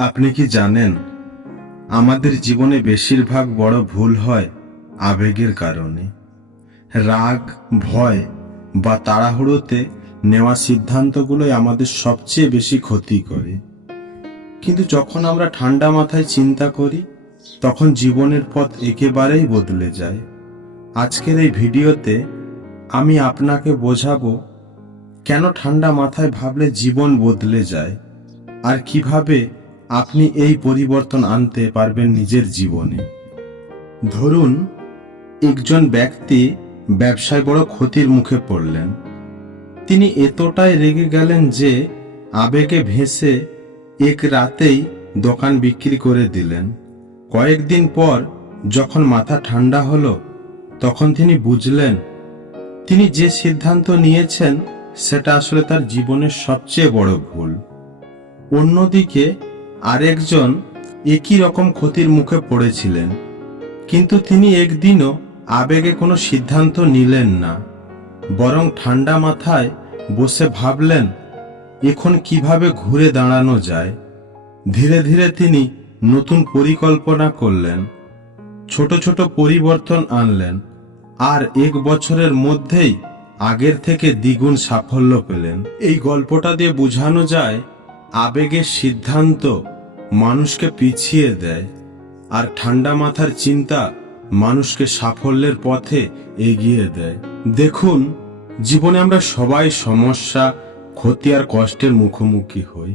আপনি কি জানেন, আমাদের জীবনে বেশিরভাগ বড় ভুল হয় আবেগের কারণে। রাগ, ভয় বা তাড়াহুড়োতে নেওয়া সিদ্ধান্তগুলোই আমাদের সবচেয়ে বেশি ক্ষতি করে। কিন্তু যখন আমরা ঠান্ডা মাথায় চিন্তা করি, তখন জীবনের পথ একেবারেই বদলে যায়। আজকের এই ভিডিওতে আমি আপনাকে বোঝাবো কেন ঠান্ডা মাথায় ভাবলে জীবন বদলে যায়, আর কিভাবে আপনি এই পরিবর্তন আনতে পারবেন নিজের জীবনে। ধরুন, একজন ব্যক্তি ব্যবসায় বড় ক্ষতির মুখে পড়লেন। তিনি এতটাই রেগে গেলেন যে আবেগে ভেসে এক রাতেই দোকান বিক্রি করে দিলেন। কয়েকদিন পর যখন মাথা ঠান্ডা হলো, তখন তিনি বুঝলেন তিনি যে সিদ্ধান্ত নিয়েছেন সেটা আসলে তার জীবনের সবচেয়ে বড় ভুল। অন্যদিকে আরেকজন একই রকম ক্ষতির মুখে পড়েছিলেন, কিন্তু তিনি একদিনও আবেগে কোনো সিদ্ধান্ত নিলেন না, বরং ঠান্ডা মাথায় বসে ভাবলেন এখন কিভাবে ঘুরে দাঁড়ানো যায়। ধীরে ধীরে তিনি নতুন পরিকল্পনা করলেন, ছোট ছোট পরিবর্তন আনলেন, আর 1 বছরের মধ্যেই আগের থেকে দ্বিগুণ সাফল্য পেলেন। এই গল্পটা দিয়ে বোঝানো যায়, আবেগের সিদ্ধান্ত মানুষকে পিছিয়ে দেয়, আর ঠান্ডা মাথার চিন্তা মানুষকে সাফল্যের পথে এগিয়ে দেয়। দেখুন, জীবনে আমরা সবাই সমস্যা, ক্ষতি আর কষ্টের মুখোমুখি হই,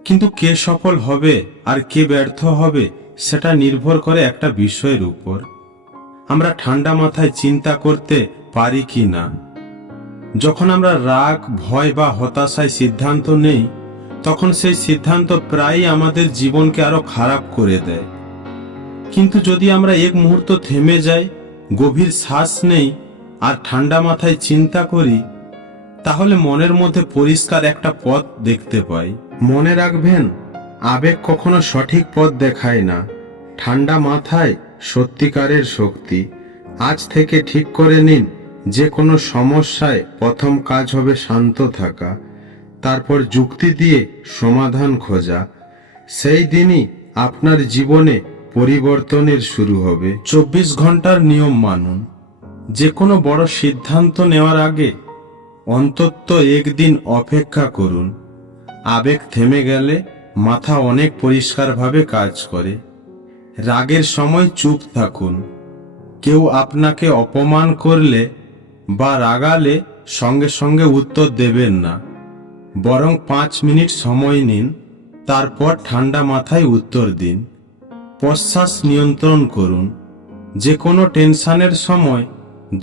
কিন্তু কে সফল হবে আর কে ব্যর্থ হবে সেটা নির্ভর করে একটা বিষয়ের উপর, আমরা ঠান্ডা মাথায় চিন্তা করতে পারি কি না। যখন আমরা রাগ, ভয় বা হতাশায় সিদ্ধান্ত নেই, তখন সেই সিদ্ধান্ত প্রায়ই আমাদের জীবনকে আরো খারাপ করে দেয়। কিন্তু যদি আমরা এক মুহূর্ত থেমে যাই, গভীর শ্বাস নেই আর ঠান্ডা মাথায় চিন্তা করি, তাহলে মনের মধ্যে পরিষ্কার একটা পথ দেখতে পাই। মনে রাখবেন, আবেগ কখনো সঠিক পথ দেখায় না, ঠান্ডা মাথায় সত্যিকারের শক্তি। আজ থেকে ঠিক করে নিন, যে কোনো সমস্যায় প্রথম কাজ হবে শান্ত থাকা, তারপর যুক্তি দিয়ে সমাধান খোঁজা। সেই দিনই আপনার জীবনে পরিবর্তনের শুরু হবে। 24 ঘন্টার নিয়ম মানুন। যে কোনো বড় সিদ্ধান্ত নেওয়ার আগে অন্তত একদিন অপেক্ষা করুন। আবেগ থেমে গেলে মাথা অনেক পরিষ্কারভাবে কাজ করে। রাগের সময় চুপ থাকুন। কেউ আপনাকে অপমান করলে বা রাগালে সঙ্গে সঙ্গে উত্তর দেবেন না, বরং 5 মিনিট সময় নিন, তারপর ঠান্ডা মাথায় উত্তর দিন। প্রশ্বাস নিয়ন্ত্রণ করুন। যে কোনো টেনশনের সময়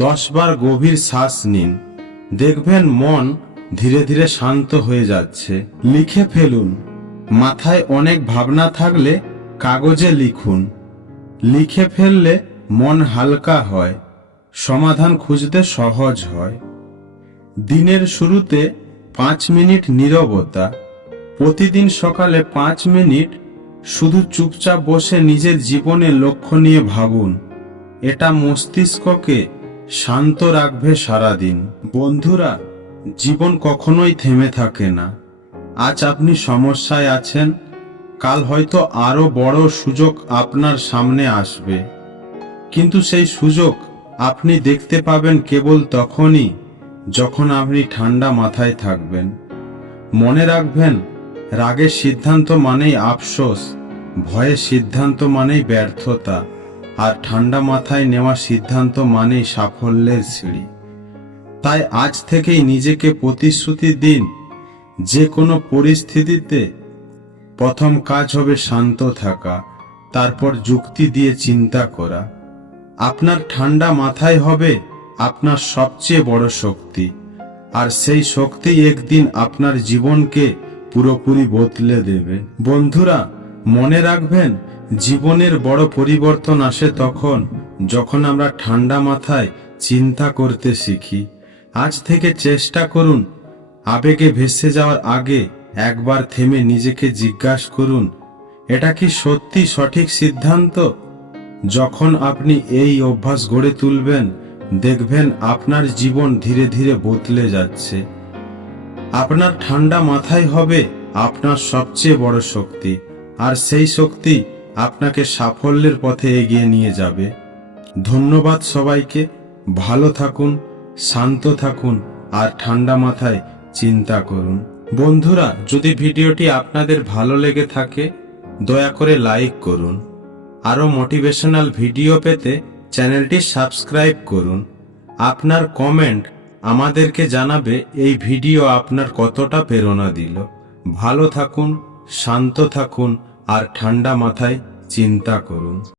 10 বার গভীর শ্বাস নিন, দেখবেন মন ধীরে ধীরে শান্ত হয়ে যাচ্ছে। লিখে ফেলুন। মাথায় অনেক ভাবনা থাকলে কাগজে লিখুন। লিখে ফেললে মন হালকা হয়, সমাধান খুঁজতে সহজ হয়। দিনের শুরুতে 5 মিনিট নীরবতা। প্রতিদিন সকালে 5 মিনিট শুধু চুপচাপ বসে নিজের জীবনের লক্ষ্য নিয়ে ভাবুন। এটা মস্তিষ্ককে শান্ত রাখবে সারাদিন। বন্ধুরা, জীবন কখনোই থেমে থাকে না। আজ আপনি সমস্যায় আছেন, কাল হয়তো আরো বড় সুযোগ আপনার সামনে আসবে, কিন্তু সেই সুযোগ আপনি দেখতে পাবেন কেবল তখনই যখন আপনি ঠান্ডা মাথায় থাকবেন। মনে রাখবেন, রাগের সিদ্ধান্ত মানেই আফসোস, ভয়ের সিদ্ধান্ত মানেই ব্যর্থতা, আর ঠান্ডা মাথায় নেওয়া সিদ্ধান্ত মানেই সাফল্যের সিঁড়ি। তাই আজ থেকেই নিজেকে প্রতিশ্রুতি দিন, যে কোনো পরিস্থিতিতে প্রথম কাজ হবে শান্ত থাকা, তারপর যুক্তি দিয়ে চিন্তা করা। আপনার ঠান্ডা মাথায় হবে আপনার সবচেয়ে বড় শক্তি, আর সেই শক্তি একদিন আপনার জীবনকে পুরোপুরি বদলে দেবে। বন্ধুরা, মনে রাখবেন, জীবনের বড় পরিবর্তন আসে তখন যখন আমরা ঠান্ডা মাথায় চিন্তা করতে শিখি। আজ থেকে চেষ্টা করুন, আবেগে ভেসে যাওয়ার আগে একবার থেমে নিজেকে জিজ্ঞাসা করুন, এটা কি সত্যি সঠিক সিদ্ধান্ত? যখন আপনি এই অভ্যাস গড়ে তুলবেন, দেখবেন আপনার জীবন ধীরে ধীরে বদলে যাচ্ছে। আপনার ঠান্ডা মাথায় হবে আপনার সবচেয়ে বড় শক্তি, আর সেই শক্তি আপনাকে সাফল্যের পথে এগিয়ে নিয়ে যাবে। ধন্যবাদ সবাইকে। ভালো থাকুন, শান্ত থাকুন, আর ঠান্ডা মাথায় চিন্তা করুন। বন্ধুরা, যদি ভিডিওটি আপনাদের ভালো লেগে থাকে দয়া করে লাইক করুন। আরও মোটিভেশনাল ভিডিও পেতে চ্যানেলটি সাবস্ক্রাইব করুন। আপনার কমেন্ট আমাদেরকে জানাবে এই ভিডিও আপনার কতটা প্রেরণা দিল। ভালো থাকুন, শান্ত থাকুন, আর ঠান্ডা মাথায় চিন্তা করুন।